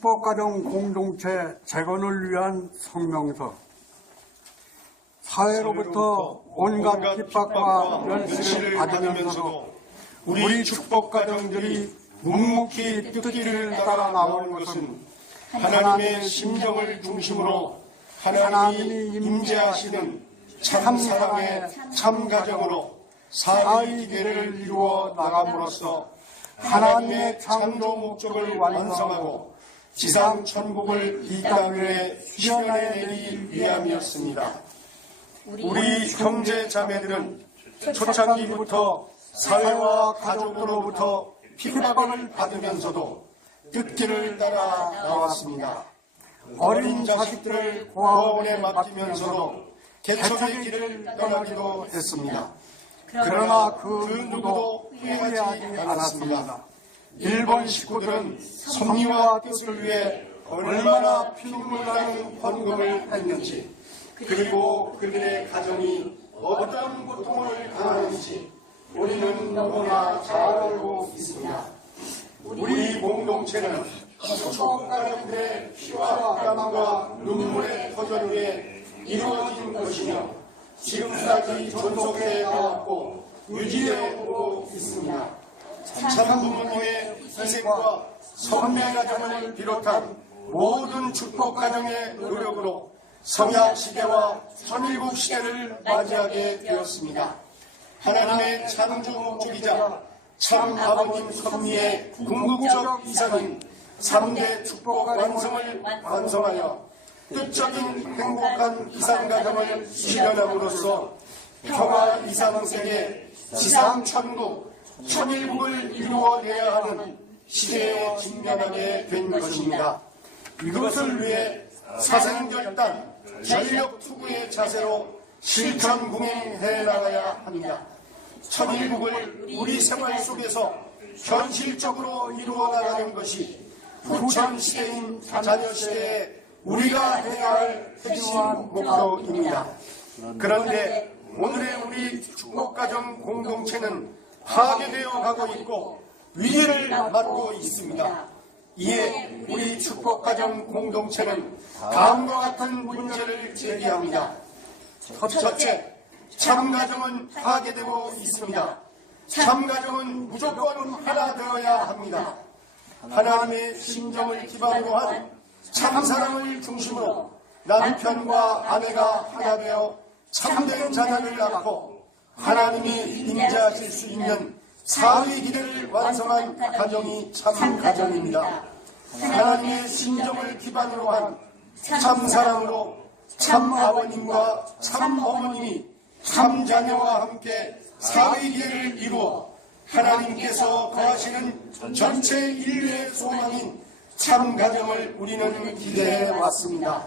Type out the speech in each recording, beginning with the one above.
축복가정 공동체 재건을 위한 성명서. 사회로부터 온갖 핍박과 연시를 받으면서도 우리 축복가정들이 묵묵히 뜻길을 따라 나오는 것은 하나님의 심정을 중심으로 하나님이 임재하시는 참사랑의 참가정으로 사의 기계를 이루어 나감으로써 하나님의 창조 목적을 완성하고 지상 천국을 이 땅 위에 실현해내기 위함이었습니다. 우리 형제 자매들은 초창기부터 사회와 가족으로부터 핍박을 받으면서도 뜻길을 따라 나왔습니다. 어린 자식들을 고아원에 맡기면서도 개척의 길을 떠나기도 했습니다. 그러나 그 누구도 후회하지 않았습니다. 일본 식구들은 섭리와 뜻을 위해 얼마나 피눈물 나는 헌금을 했는지, 그리고 그들의 가정이 어떤 고통을 당하는지 우리는 너무나 잘 알고 있습니다. 우리 공동체는 축복가정들의 피와 땀과 눈물의 터전 위에 이루어진 것이며 지금까지 존속해 나왔고 유지해 오고 있습니다. 참부모님의 희생과 선매가정을 비롯한 모든 축복가정의 노력으로 성약시대와 선일국시대를 맞이하게 되었습니다. 하나님의 창조 목적이자 참 아버님 섭리의 궁극적 이상인 3대 축복 완성을 완성하여 뜻적인 행복한 이상가정을 실현함으로써 평화 이상세계 지상천국 천일국을 이루어내야 하는 시대에 직면하게 된 것입니다. 이것을 위해 사생결단, 전력투구의 자세로 실천궁행해 나가야 합니다. 천일국을 우리 생활 속에서 현실적으로 이루어 나가는 것이 후천시대인 자녀시대에 우리가 해야 할 핵심 목표입니다. 그런데 오늘의 우리 축복가정 공동체는 파괴되어 가고 있고 위기를 맞고 있습니다. 이에 우리 축복가정 공동체는 다음과 같은 문제를 제기합니다. 첫째, 참가정은 파괴되고 있습니다. 참가정은 무조건 하나 되어야 합니다. 하나님의 심정을 기반으로 한 참사랑을 중심으로 남편과 아내가 하나 되어 참된 자녀를 낳고 하나님이 임재하실 수 있는 사의 기대를 완성한 가정이 참 가정입니다. 하나님의 심정을 기반으로 한 참사랑으로 참 아버님과 참 어머님이 참 자녀와 함께 사의 기대를 이루어 하나님께서 거하시는 전체 인류의 소망인 참 가정을 우리는 기대해 왔습니다.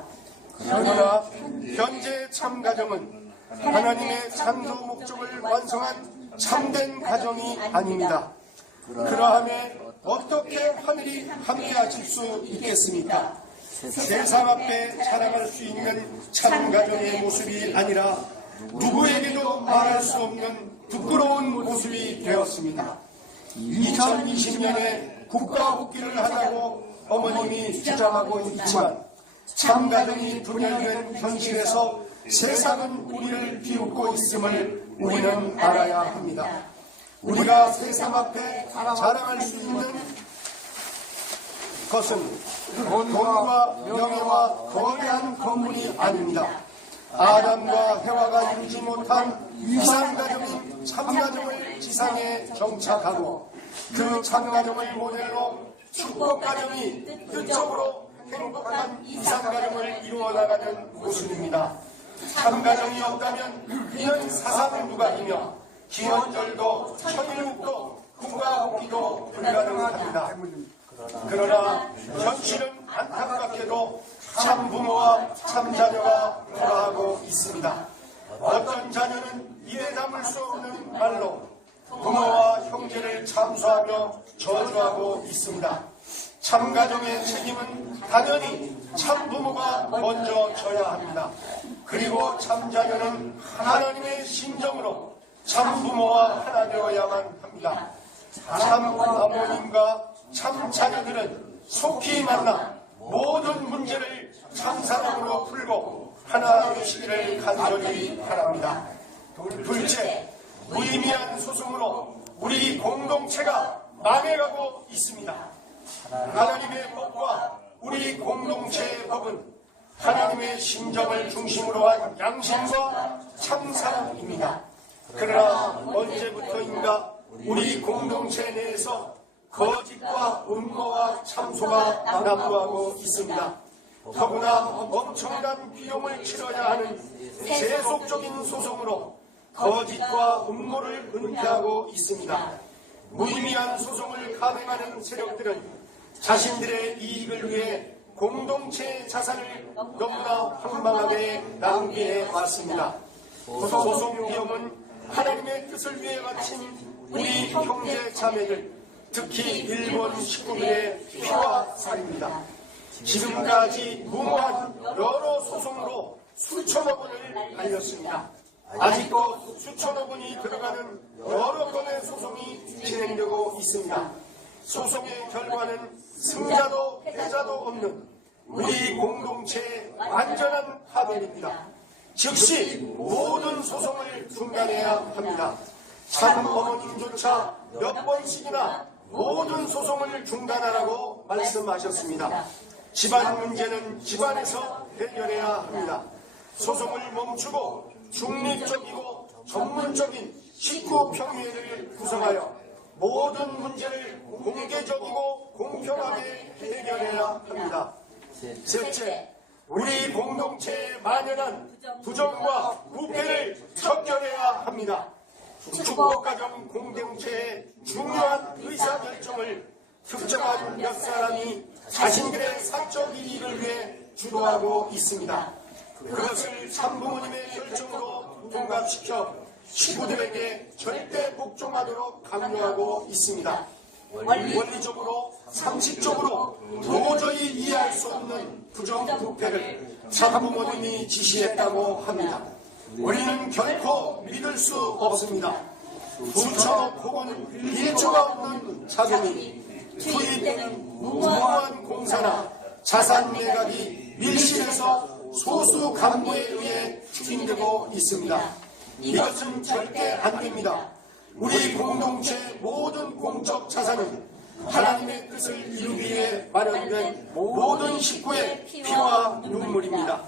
그러나 현재 참 가정은 하나님의 창조 목적을 완성한 참된 가정이 아닙니다. 그러함에 어떻게 하늘이 함께하실 수 있겠습니까? 세상 앞에 자랑할 수 있는 참 가정의 모습이 아니라 누구에게도 말할 수 없는 부끄러운 모습이 되었습니다. 2020년에 국가복귀를 하자고 어머님이 주장하고 있지만 참가정이 분열된 현실에서 세상은 우리를 비웃고 있음을 우리는 알아야 합니다. 우리가 세상 앞에 자랑할 수 있는 것은 돈과 명예와 거대한 건물이 아닙니다. 아담과 해와가 이루지 못한 이상가정인 참가정을 지상에 정착하고 그 참가정을 모델로 축복가정이 뜻적으로 행복한 이상가정을 이루어나가는 모습입니다. 참가정이 없다면 이는 사상 누각이며 기원절도 천일국도 국가복귀도 불가능합니다. 그러나 현실은 안타깝게도 참부모와 참자녀가 돌아가고 있습니다. 어떤 자녀는 입에 담을 수 없는 말로 부모와 형제를 참수하며 저주하고 있습니다. 참가정의 책임은 당연히 참부모가 먼저 져야 합니다. 그리고 참자녀는 하나님의 심정으로 참부모와 하나 되어야만 합니다. 참 아버님과 참 자녀들은 속히 만나 모든 문제를 참사랑으로 풀고 하나 되시기를 간절히 바랍니다. 둘째, 무의미한 소송으로 우리 공동체가 망해가고 있습니다. 하나님의 법과 우리 공동체의 법은 하나님의 심정을 중심으로 한 양심과 참사랑입니다. 그러나 언제부터인가 우리 공동체 내에서 거짓과 음모와 참소가 난무하고 있습니다. 더구나 엄청난 비용을 치러야 하는 세속적인 소송으로 거짓과 음모를 은폐하고 있습니다. 무의미한 소송을 감행하는 세력들은 자신들의 이익을 위해 공동체의 자산을 너무나 황망하게 낭비해 왔습니다. 소송 비용은 하나님의 뜻을 위해 바친 우리 형제 자매들, 특히 일본 식구들의 피와 살입니다. 지금까지 무모한 여러 소송으로 수천억 원을 날렸습니다. 아직도 수천억 원이 들어가는 여러 건의 소송이 진행되고 있습니다. 소송의 결과는 승자도 패자도 없는 우리 공동체의 완전한 파멸입니다. 즉시 모든 소송을 중단해야 합니다. 참 어머님조차 몇 번씩이나 모든 소송을 중단하라고 말씀하셨습니다. 집안 문제는 집안에서 해결해야 합니다. 소송을 멈추고 중립적이고 전문적인 식구평의회를 구성하여 모든 문제를 공개적이고 공평하게 해결해야 합니다. 셋째, 우리 공동체에 만연한 부정과 부패를 척결해야 합니다. 축복가정 공동체의 중요한 의사결정을 특정한 몇 사람이 자신들의 사적 이익을 위해 주도하고 있습니다. 그것을 참부모님의 결정으로 통합시켜 식구들에게 절대 복종하도록 강요하고 있습니다. 원리적으로 상식적으로 도저히 이해할 수 없는 부정부패를 참부모님이 지시했다고 합니다. 우리는 결코 믿을 수 없습니다. 수천억 혹은 1조가 없는 자금이 투입되는 무모한 공사나 자산 매각이 밀실에서 소수 간부에 의해 추진되고 있습니다. 이것은 절대 안 됩니다. 우리 공동체 모든 공적 자산은 하나님의 뜻을 이루기 위해 마련된 모든 식구의 피와 눈물입니다.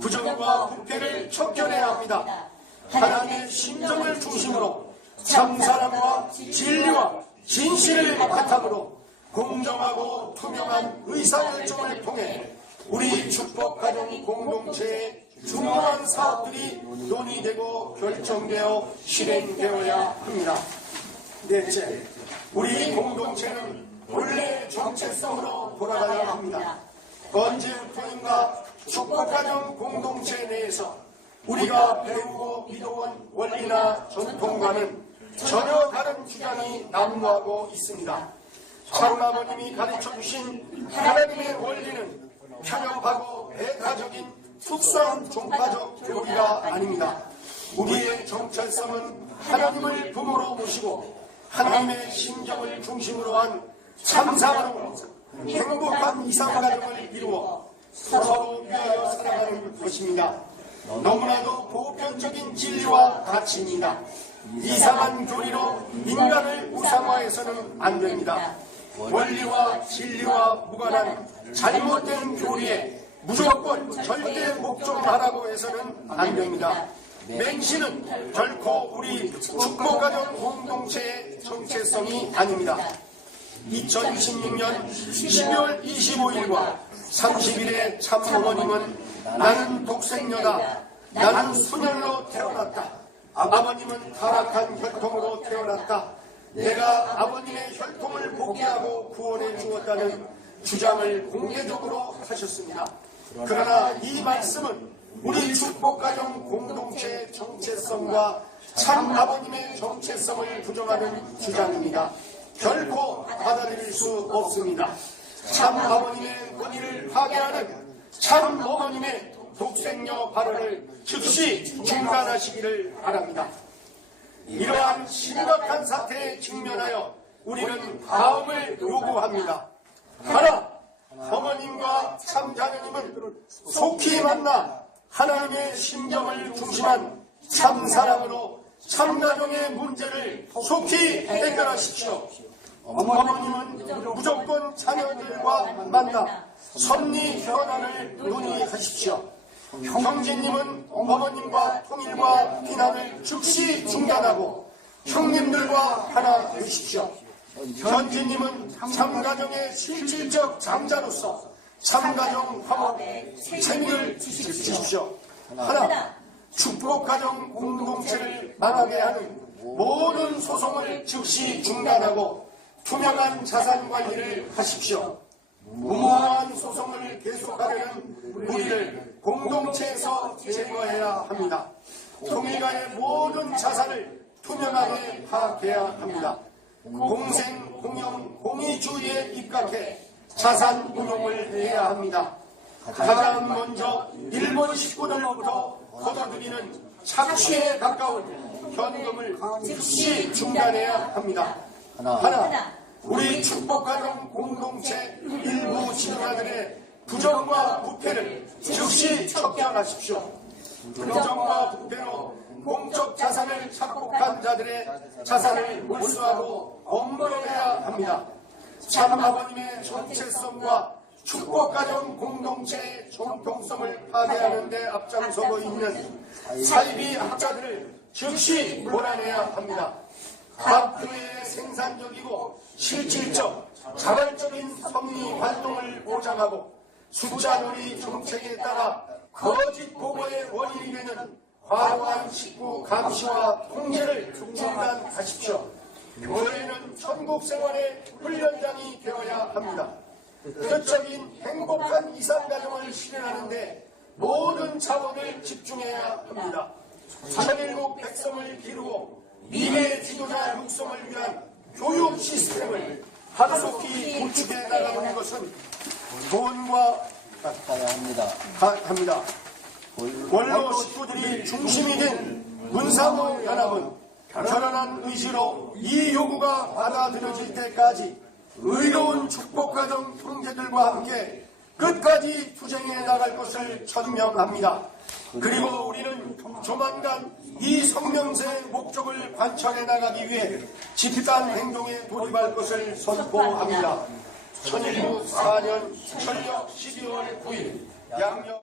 부정과 부패를 척결해야 합니다. 하나님의 심정을 중심으로 참사랑과 진리와 진실을 바탕으로 공정하고 투명한 의사결정을 통해 우리 축복가정 공동체의 중요한 사업들이 논의되고 결정되어 실행되어야 합니다. 넷째, 우리 공동체는 본래 정체성으로 돌아가야 합니다. 언제부터인가 축복가정 공동체 내에서 우리가 배우고 믿어온 원리나 전통과는 전혀 다른 주장이 난무하고 있습니다. 참아버님이 가르쳐주신 하나님의 원리는 편협하고 배타적인 특수한 종파적 교리가 아닙니다. 우리의 정체성은 하나님을 부모로 모시고 하나님의 심정을 중심으로 한 참사랑으로 행복한 이상가정을 이루어 서로 위하여 살아가는 것입니다. 너무나도 보편적인 진리와 가치입니다. 이상한 교리로 인간을 우상화해서는 안 됩니다. 원리와 진리와 무관한 잘못된 교리에 무조건 절대 목종하라고 해서는 안 됩니다. 맹신은 결코 우리 축복가정 공동체의 정체성이 아닙니다. 2016년 12월 25일과 30일에 참어머님은 나는 독생녀다, 나는 수녀로 태어났다, 아버님은 타락한 혈통으로 태어났다, 내가 아버님의 혈통을 복귀하고 구원해 주었다는 주장을 공개적으로 하셨습니다. 그러나 이 말씀은 우리 축복가정 공동체의 정체성과 참 아버님의 정체성을 부정하는 주장입니다. 결코 받아들일 수 없습니다. 참 아버님의 권위를 파괴하는 참 어머님의 독생녀 발언을 즉시 중단하시기를 바랍니다. 이러한 심각한 사태에 직면하여 우리는 다음을 요구합니다. 하나, 어머님과 참자녀님은 속히 만나 하나님의 심정을 중심한 참사랑으로 참가정의 문제를 속히 해결하십시오. 어머님은 무조건 자녀들과 만나 섭리 현안을 논의하십시오. 형제님은 어머님과 통일과 비난을 즉시 중단하고 형님들과 하나 되십시오. 현지님은 참가정의 실질적 장자로서 참가정 화목에 책임을 지십시오. 하나, 축복가정 공동체를 망하게 하는 모든 소송을 즉시 중단하고 투명한 자산 관리를 하십시오. 무모한 소송을 계속하려는 무리를 공동체에서 제거해야 합니다. 통일가의 모든 자산을 투명하게 파악해야 합니다. 공생, 공영, 공의주의에 입각해 자산 운용을 해야 합니다. 가장 먼저 일본 식구들로부터 걷어들이는 착취에 가까운 현금을 즉시 중단해야 합니다. 하나, 우리 축복가정 공동체 일부 지도자들의 부정과 부패를 즉시 척결하십시오. 부정과 부패로 공적 자산을 착복한 자들의 자산을 몰수하고 엄벌해야 합니다. 참 아버님의 정체성과 축복가정 공동체의 정통성을 파괴하는 데 앞장서고 있는 사이비 학자들을 즉시 몰아내야 합니다. 각 교회의 생산적이고 실질적, 자발적인 섭리 활동을 보장하고 숫자놀이 정책에 따라 거짓 보고의 원인이 되는 과도한 식구 감시와 통제를 중단하십시오. 교회는 천국 생활의 훈련장이 되어야 합니다. 뜻적인 행복한 이산가정을 실현하는 데 모든 자원을 집중해야 합니다. 천일국 백성을 기르고 미래 지도자 육성을 위한 교육 시스템을 하루속히 구축해 나가는 것은 돈과 합니다. 원로 식구들이 중심이 된 문사모 연합은 결연한 의지로 이 요구가 받아들여질 때까지 의로운 축복가정 형제들과 함께 끝까지 투쟁해 나갈 것을 천명합니다. 그리고 우리는 조만간 이 성명서의 목적을 관철해 나가기 위해 집단 행동에 돌입할 것을 선포합니다. 1904년 철력 12월 9일 양력